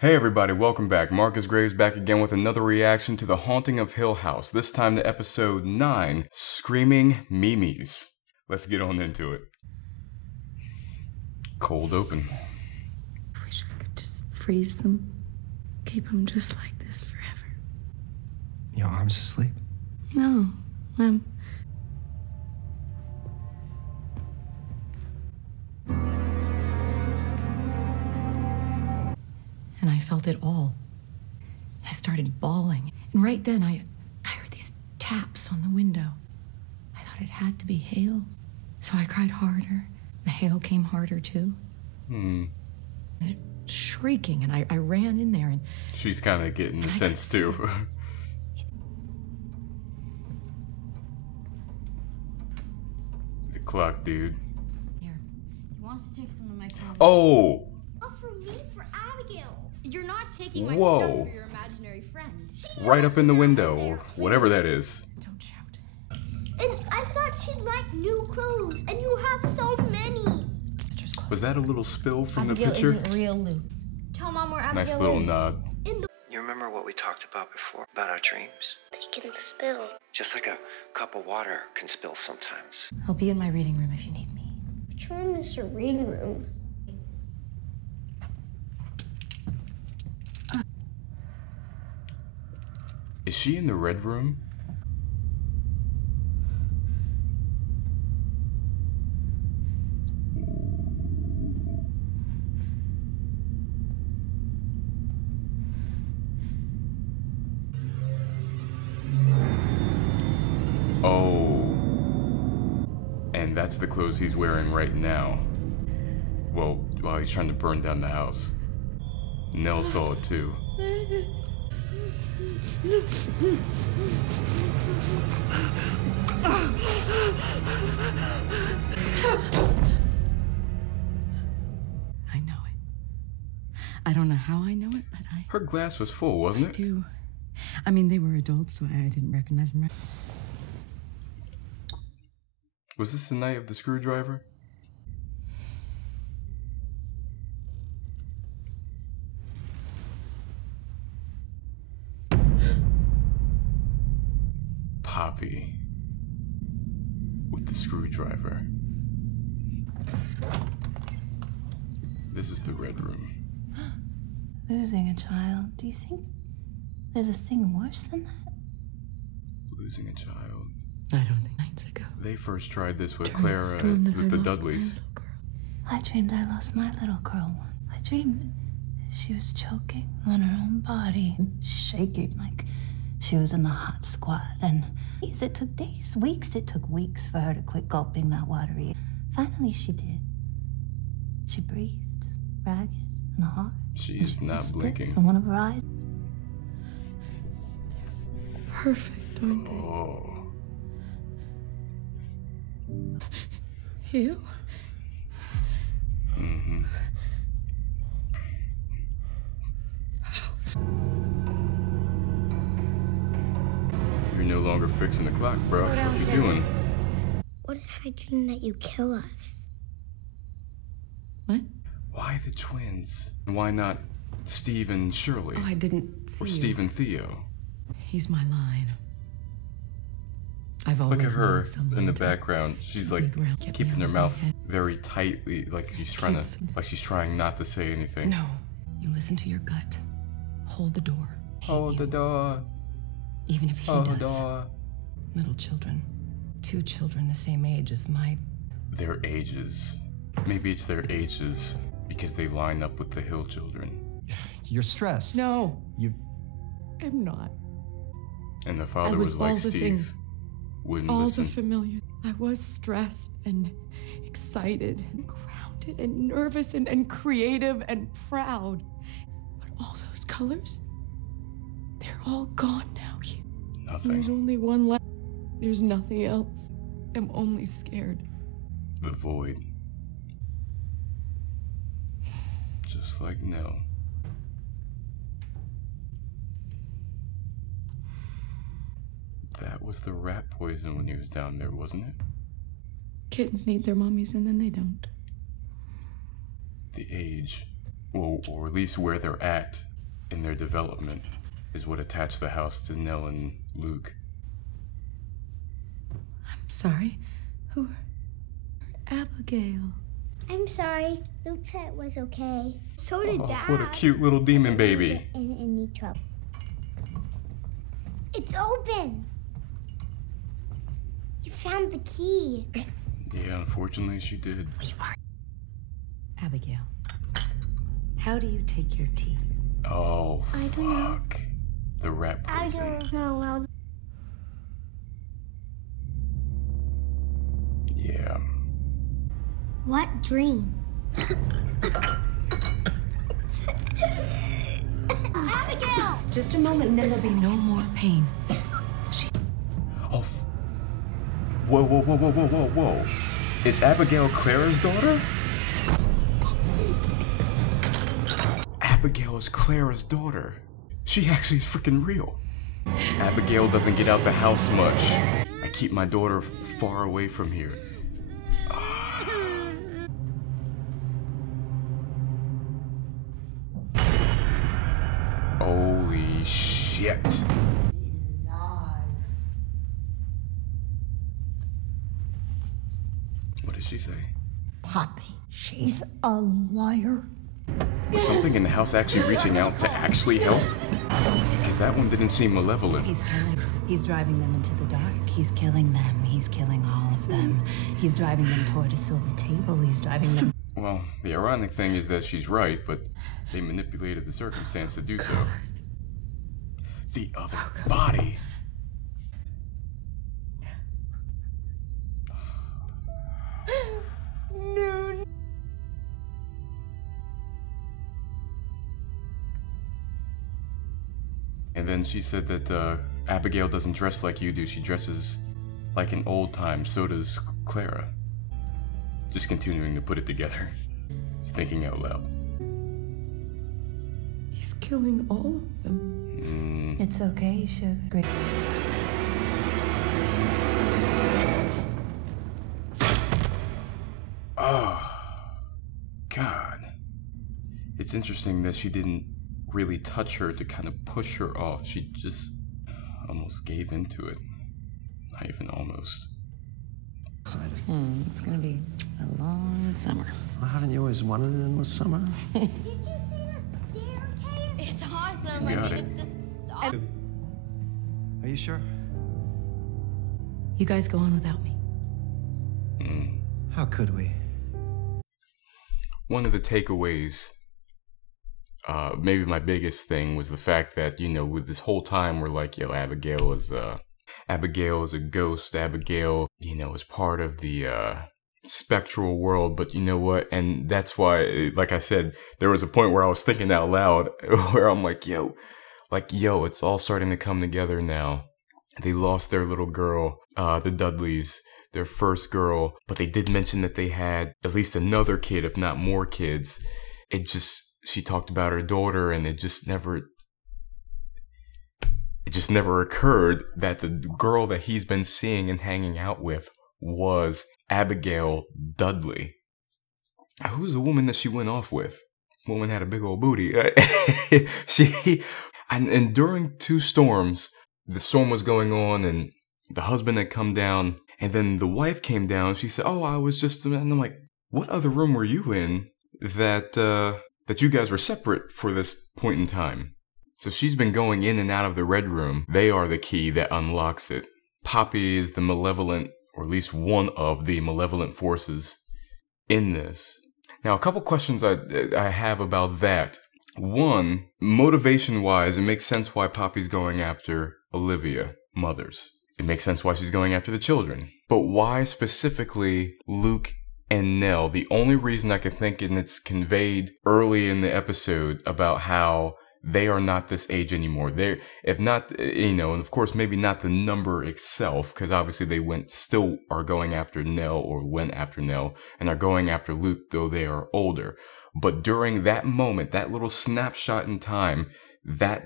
Hey everybody, welcome back. Marcus Graves back again with another reaction to The Haunting of Hill House, this time to episode 9, Screaming Meemies. Let's get on into it. Cold open. I wish I could just freeze them. Keep them just like this forever. Your arm's asleep? No, I'm... And I felt it all. I started bawling. And right then, I heard these taps on the window. I thought it had to be hail. So I cried harder. The hail came harder, too. And it shrieking, and I ran in there, and... She's kind of getting the sense, too. The clock, dude. Here. He wants to take some of my clothes. Oh! Not for me, for Abigail. You're not taking my Whoa. stuff for your imaginary friend. Right up in the window, or whatever that is. Don't shout. And I thought she'd like new clothes, and you have so many. Was that a little spill from Abigail the picture? isn't real, Luke. Tell Mom where Abigail Nice little lives. nod. You remember what we talked about before? About our dreams? They can spill. Just like a cup of water can spill sometimes. I'll be in my reading room if you need me. Which room is your reading room? Is she in the red room? Oh. And that's the clothes he's wearing right now. Well, while he's trying to burn down the house. Nell saw it too. I know it. I don't know how I know it, but Her glass was full, wasn't I it? do. I mean, they were adults, so I didn't recognize them. Was this the night of the screwdriver? Poppy with the screwdriver. This is the red room. Losing a child. Do you think there's a thing worse than that? Losing a child. I don't think nights ago. They first tried this with During the Clara, storm that I with the lost my Dudleys. little girl. I dreamed I lost my little girl once. I dreamed she was choking on her own body, shaking like she was in the hot squat. And it took days, weeks. It took weeks for her to quit gulping that watery. Finally, she did. She breathed, ragged and hard. She and is not stiff blinking. in one of her eyes. Perfect, aren't they? Oh. You? Mm-hmm. You're no longer fixing the clock, bro. What you doing? What if I dream that you kill us? What? Why the twins? Why not Steve and Shirley? Oh, I didn't see Or you. Steve and Theo? He's my line. I've always Look at her wanted someone in the to background. She's like keep me grounded, keep me keeping her out of my mouth head. very tightly, like she's trying to, like she's trying not to say anything. No, you listen to your gut. Hold the door. Hate Hold you. the door. Even if he Hold the does. door. Little children. 2 children the same age as my... Their ages. Maybe it's their ages because they line up with the Hill children. You're stressed. No, You... I'm not. And the I father was was all like the Steve. things. Wouldn't All listen. the familiar. I was stressed and excited and grounded and nervous and creative and proud. But all those colors, they're all gone now. There's Nothing. only one left. There's nothing else. I'm only scared. The void. Just like Nell. That was the rat poison when he was down there, wasn't it? Kittens need their mommies and then they don't. The age. Well, or at least where they're at in their development is what attached the house to Nell and Luke. I'm sorry. Who? Abigail. I'm sorry. Luke said it was okay. So did Dad. What a cute little demon baby. In any trouble. It's open. You found the key. Yeah, unfortunately she did. Abigail, how do you take your tea? Oh, I don't know. fuck. The rat poison. Abigail's not allowed. Yeah. What dream? Abigail! Just a moment and then there'll be no more pain. Oh, whoa, whoa, whoa, whoa, whoa, whoa, whoa. Is Abigail Clara's daughter? Abigail is Clara's daughter. She actually is freaking real. Abigail doesn't get out the house much. I keep my daughter far away from here. Holy shit. What did she say? Poppy, she's a liar. Was something in the house actually reaching out to actually help? Because that one didn't seem malevolent. He's killing. He's driving them into the dark. He's killing them. He's killing all of them. He's driving them toward a silver table. He's driving them. Well, the ironic thing is that she's right, but they manipulated the circumstance to do so. The other body. No. And then she said that Abigail doesn't dress like you do. She dresses like an old time. So does Clara. Just continuing to put it together. Just thinking out loud. He's killing all of them. It's okay, sugar. Oh, God. It's interesting that she didn't really touch her to kind of push her off. She just almost gave into it. Not even almost. It's gonna be a long summer. Well, haven't you always wanted it in the summer? Did you see the staircase? It's awesome. You I got mean, it. it's just. Are you sure? You guys go on without me. How could we? One of the takeaways, maybe my biggest thing, was the fact that, you know, with this whole time we're like, yo, Abigail is a ghost. Abigail, you know, is part of the spectral world. But you know what? And that's why, like I said, there was a point where I was thinking out loud where I'm like, yo, it's all starting to come together now. They lost their little girl, the Dudleys, their first girl, but they did mention that they had at least another kid, if not more kids. She talked about her daughter, and it just never occurred that the girl that he's been seeing and hanging out with was Abigail Dudley. Who's the woman that she went off with? Woman had a big old booty. And during two storms, the storm was going on, and the husband had come down, and then the wife came down. She said, "Oh, I was just," and I'm like, "What other room were you in that you guys were separate for this point in time?" So she's been going in and out of the red room. They are the key that unlocks it. Poppy is the malevolent, or at least one of the malevolent forces in this. Now, a couple questions I have about that. One, motivation-wise, it makes sense why Poppy's going after Olivia, mothers. It makes sense why she's going after the children. But why specifically Luke and Nell? The only reason I could think, and it's conveyed early in the episode, about how they are not this age anymore. They're, if not, you know, and of course maybe not the number itself, because obviously they still are going after Nell, or went after Nell, and are going after Luke, though they are older. But during that moment, that little snapshot in time, that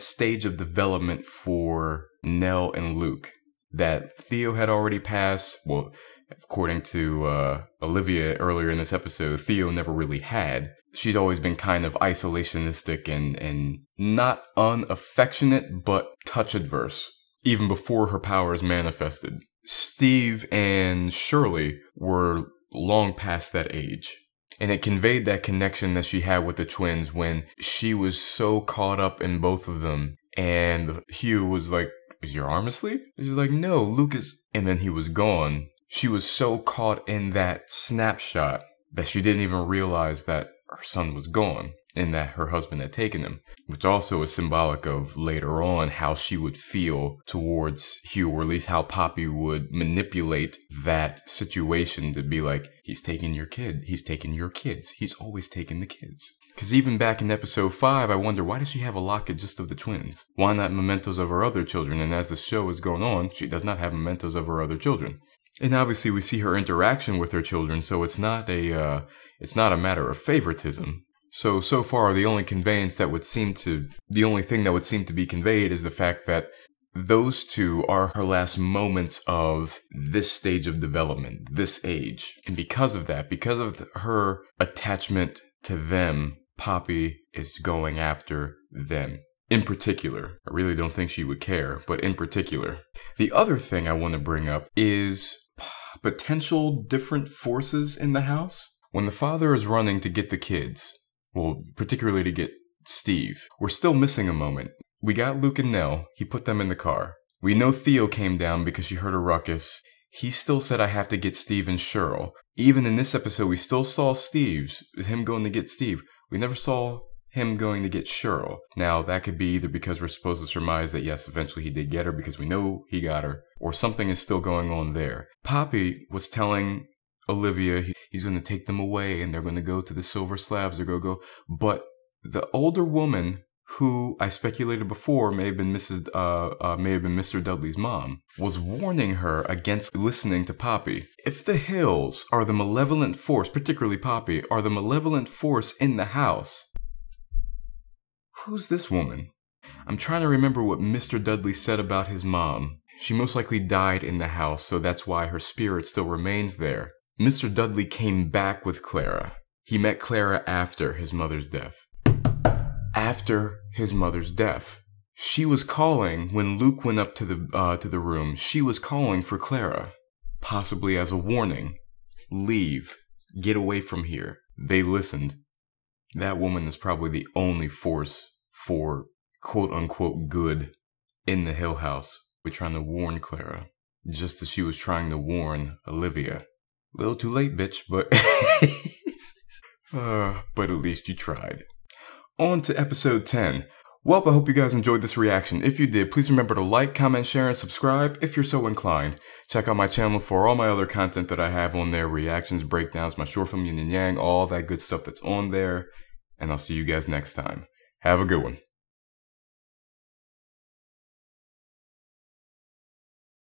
stage of development for Nell and Luke, that Theo had already passed. Well, according to Olivia earlier in this episode, Theo never really had. she's always been kind of isolationistic and not unaffectionate, but touch adverse, even before her powers manifested. Steve and Shirley were long past that age. And it conveyed that connection that she had with the twins when she was so caught up in both of them. And Hugh was like, "Is your arm asleep?" And she's like, "No, Luke is..." And then he was gone. She was so caught in that snapshot that she didn't even realize that her son was gone and that her husband had taken him, which also is symbolic of later on how she would feel towards Hugh, or at least how Poppy would manipulate that situation to be like, "He's taking your kid, he's taking your kids, he's always taking the kids." Because even back in episode 5, I wonder, why does she have a locket just of the twins? Why not mementos of her other children? And as the show is going on, she does not have mementos of her other children. And obviously we see her interaction with her children, so it's not a matter of favoritism. So far, the only thing that would seem to be conveyed is the fact that those two are her last moments of this stage of development, this age. And because of that, because of her attachment to them, Poppy is going after them. In particular, I really don't think she would care, but in particular. The other thing I want to bring up is potential different forces in the house. When the father is running to get the kids, well, particularly to get Steve, we're still missing a moment. We got Luke and Nell. He put them in the car. We know Theo came down because she heard a ruckus. He still said, "I have to get Steve and Cheryl." Even in this episode, we still saw him going to get Steve. We never saw him going to get Cheryl. Now, that could be either because we're supposed to surmise that, yes, eventually he did get her because we know he got her, or something is still going on there. Poppy was telling Olivia he's going to take them away and they're going to go to the Silver Slabs or go. But the older woman, who I speculated before may have been Mr. Dudley's mom, was warning her against listening to Poppy. If the Hills are the malevolent force, particularly Poppy, are the malevolent force in the house, who's this woman? I'm trying to remember what Mr. Dudley said about his mom. She most likely died in the house, so that's why her spirit still remains there. Mr. Dudley came back with Clara. He met Clara after his mother's death. After his mother's death, she was calling when Luke went up to the room. She was calling for Clara, possibly as a warning. Leave. Get away from here. They listened. That woman is probably the only force for quote-unquote good in the Hill House. We're trying to warn Clara, just as she was trying to warn Olivia. A little too late, bitch, but but at least you tried. On to episode 10. Well, I hope you guys enjoyed this reaction. If you did, please remember to like, comment, share, and subscribe if you're so inclined. Check out my channel for all my other content that I have on there, reactions, breakdowns, my short film Yin and Yang, all that good stuff that's on there. And I'll see you guys next time. Have a good one.